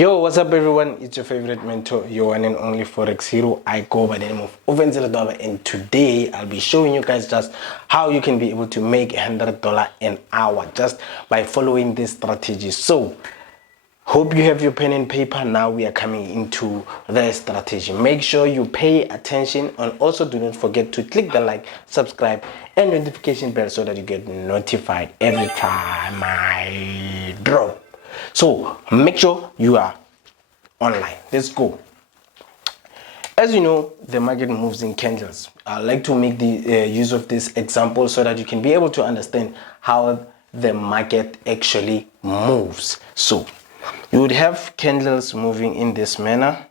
Yo, what's up everyone? It's your favorite mentor, your one and only Forex hero. I go by the name of Ofentse Ledwaba, and today I'll be showing you guys just how you can be able to make $100 an hour just by following this strategy. So, hope you have your pen and paper. Now we are coming into the strategy. Make sure you pay attention, and also do not forget to click the like, subscribe, and notification bell so that you get notified every time I drop. So make sure you are online. Let's go. As you know, the market moves in candles. I like to make the use of this example so that you can be able to understand how the market actually moves. So you would have candles moving in this manner.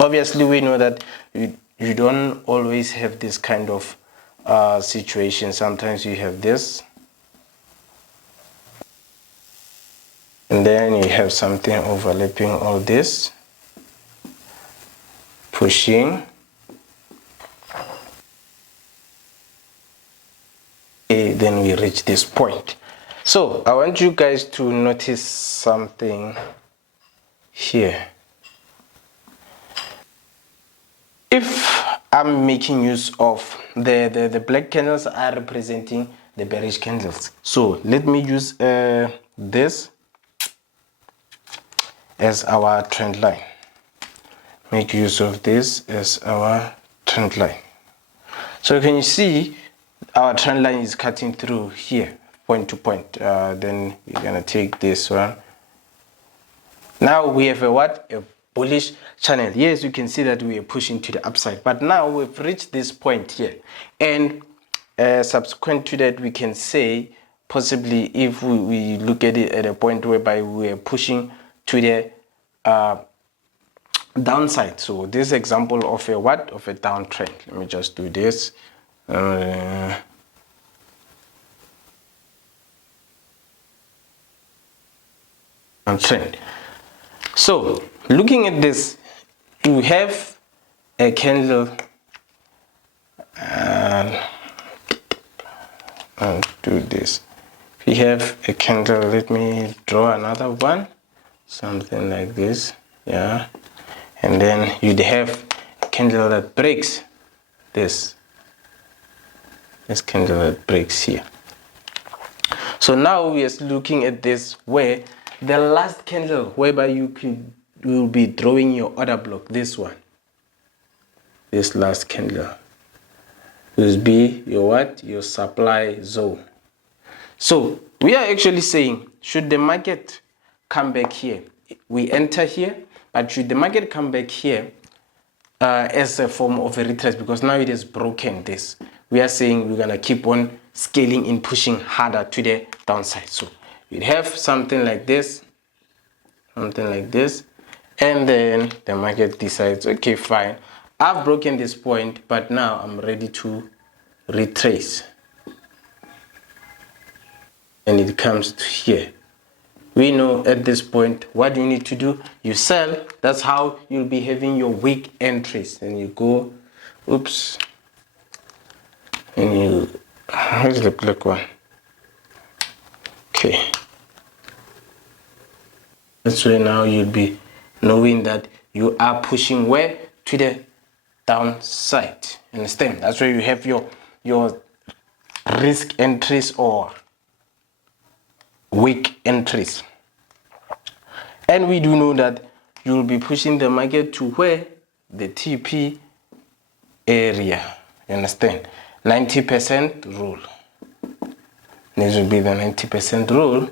Obviously, we know that you don't always have this kind of situation. Sometimes you have this, and then you have something overlapping all this, pushing. Okay, then we reach this point. So I want you guys to notice something here. If I'm making use of the black candles are representing the bearish candles. So let me use this as our trend line. Make use of this as our trend line. So can you see our trend line is cutting through here, point to point. Then we're gonna take this one. Now we have a bullish channel. Yes, you can see that we are pushing to the upside, but now we've reached this point here, and subsequent to that, we can say possibly if we look at it at a point whereby we are pushing to the downside. So this example of a of a downtrend. Let me just do this. Trend. So looking at this, you have a candle, and I'll do this. We have a candle. Let me draw another one, something like this, yeah. And then you'd have a candle that breaks this candle that breaks here. So now we are looking at this where the last candle whereby you will be drawing your order block, this one, this last candle will be your supply zone. So we are actually saying, should the market come back here, we enter here, but should the market come back here as a form of a retrace, because now it has broken this, we are saying we're gonna keep on scaling and pushing harder to the downside. So we have something like this, and then the market decides, okay, fine, I've broken this point, but now I'm ready to retrace, and it comes to here. We know at this point what you need to do, you sell. That's how you'll be having your weak entries, and you go, oops, and you, where's the black one? Okay, that's where now you'll be knowing that you are pushing where? To the downside. Understand? That's where you have your risk entries or weak entries. And we do know that you'll be pushing the market to where? The TP area. You understand? 90% rule. This will be the 90% rule.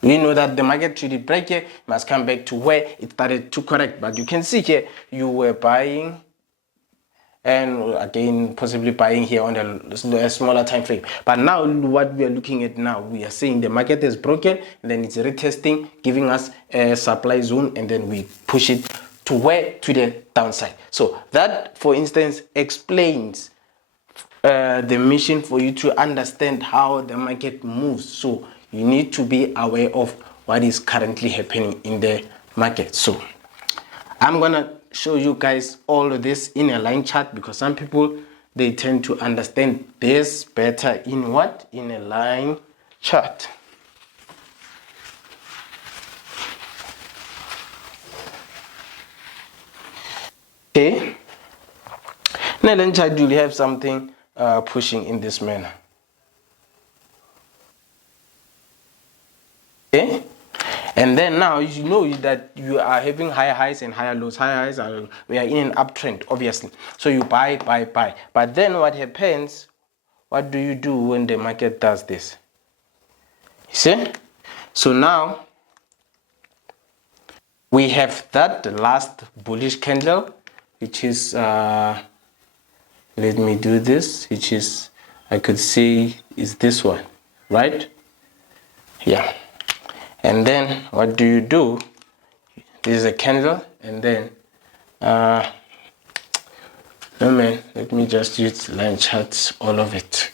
We know that the market, should it break here, must come back to where it started to correct. But you can see here, you were buying, and again possibly buying here on a smaller time frame. But now what we are looking at now, we are saying the market is broken, and then it's retesting, giving us a supply zone, and then we push it to where? To the downside. So that, for instance, explains the mission for you to understand how the market moves. So you need to be aware of what is currently happening in the market. So I'm gonna show you guys all of this in a line chart, because some people they tend to understand this better in what? In a line chart. Okay. In a line chart, you'll have something pushing in this manner. Okay. And then now you know that you are having higher highs and higher lows. Higher highs are, we are in an uptrend, obviously. So you buy. But then what happens? What do you do when the market does this? You see? So now we have that last bullish candle, which is let me do this, which is, I could say, is this one, right? Yeah. And then what do you do? This is a candle, and then no man, let me just use line charts, all of it.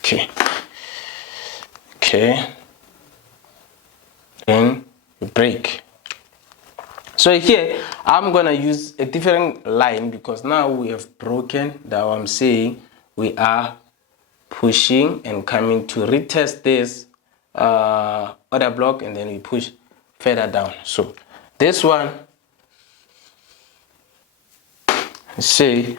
Okay, then you break. So here I'm gonna use a different line because now we have broken that. I'm saying we are pushing and coming to retest this order block, and then we push further down. So this one, say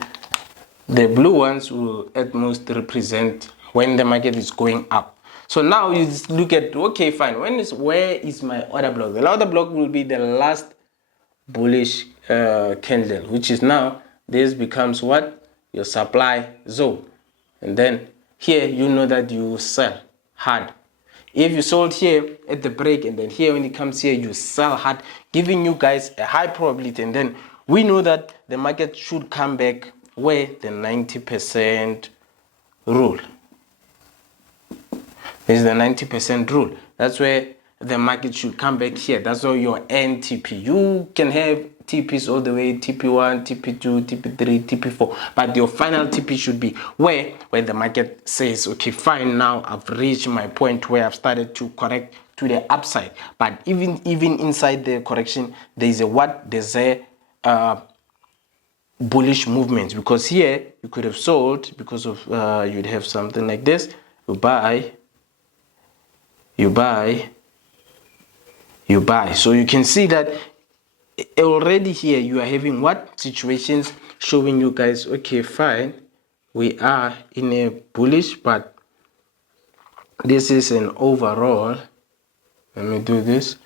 the blue ones will at most represent when the market is going up. So now you just look at, okay, fine, where is my order block? The order block will be the last bullish candle, which is now, this becomes what? Your supply zone. And then here you know that you sell hard. If you sold here at the break, and then here when it comes here you sell hard, giving you guys a high probability. And then we know that the market should come back where the 90% rule. This is the 90% rule. That's where the market should come back here. That's all your NTP. You can have TPs all the way, TP1, TP2, TP3, TP4, but your final TP should be where the market says, okay, fine, now I've reached my point where I've started to correct to the upside. But even inside the correction, there's a bullish movement, because here you could have sold because of you'd have something like this. You buy. So you can see that already here you are having what situations showing you guys, okay, fine, we are in a bullish, but this is an overall. Let me do this.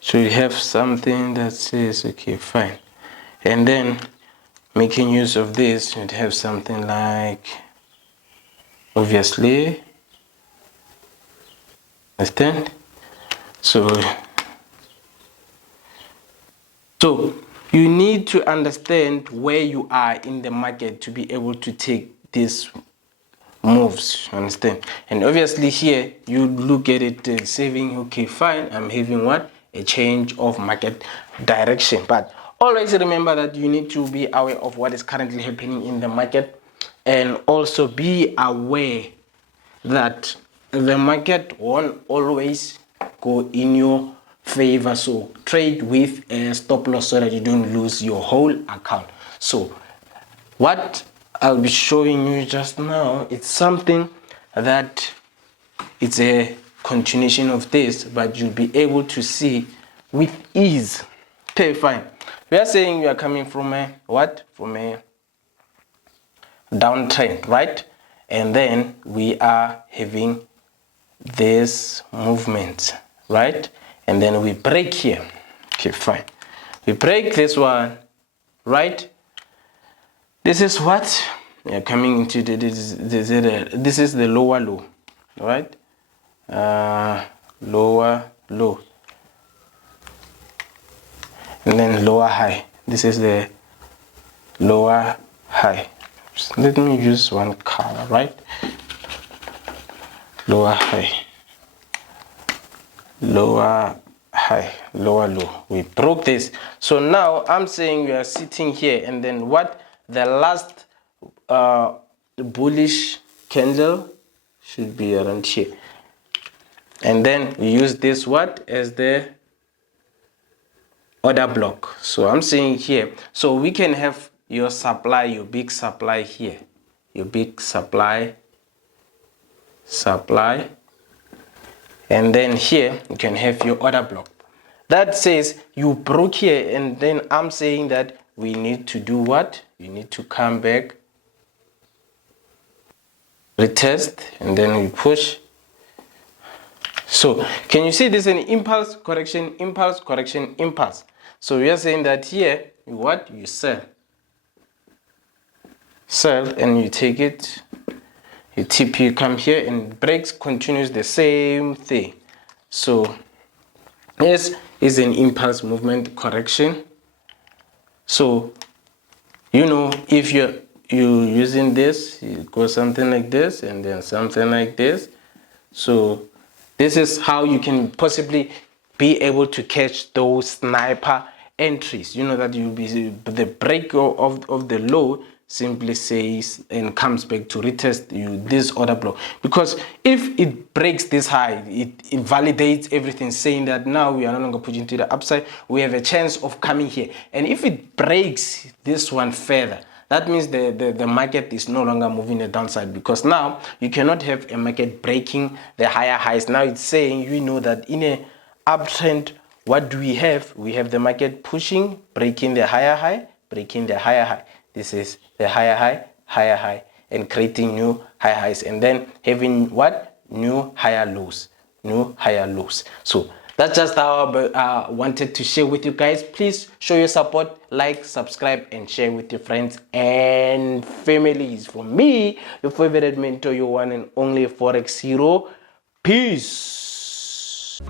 So you have something that says, okay, fine, and then making use of this, you'd have something like, obviously, understand? So you need to understand where you are in the market to be able to take these moves, understand? And obviously here you look at it saving, okay, fine, I'm having what? A change of market direction. But always remember that you need to be aware of what is currently happening in the market, and also be aware that the market won't always go in your favor. So trade with a stop loss so that you don't lose your whole account. So what I'll be showing you just now, it's something that it's a continuation of this, but you'll be able to see with ease. Okay, fine. We are saying we are coming from a what? From a downtrend, right? And then we are having this movement, right? And then we break here. Okay, fine. We break this one, right? This is what we are coming into. This is the lower low, right? Lower low, and then lower high. This is the lower high. Let me use one color, right? Lower high, lower high, lower low. We broke this. So now I'm saying we are sitting here, and then what? The last bullish candle should be around here. And then we use this what as the order block. So I'm saying here, so we can have your supply, your big supply here, your big supply, and then here you can have your order block. That says you broke here, and then I'm saying that we need to do what? You need to come back, retest, and then we push. So can you see this? An impulse, correction, impulse, correction, impulse. So we are saying that here, what? You sell, and you take it, you TP, come here, and breaks, continues the same thing. So this is an impulse movement correction. So you know, if you're using this, you go something like this and then something like this. So this is how you can possibly be able to catch those sniper entries. You know that you'll be the break of the low simply says and comes back to retest you this order block, because if it breaks this high, it validates everything, saying that now we are no longer pushing to the upside, we have a chance of coming here. And if it breaks this one further, that means the market is no longer moving the downside, because now you cannot have a market breaking the higher highs. Now it's saying, you know, that in a uptrend, what do we have? We have the market pushing, breaking the higher high, breaking the higher high. This is the higher high, and creating new higher highs, and then having what? New higher lows, So that's just how I wanted to share with you guys. Please show your support, like, subscribe, and share with your friends and families. For me, your favorite mentor, your one and only Forex hero. Peace.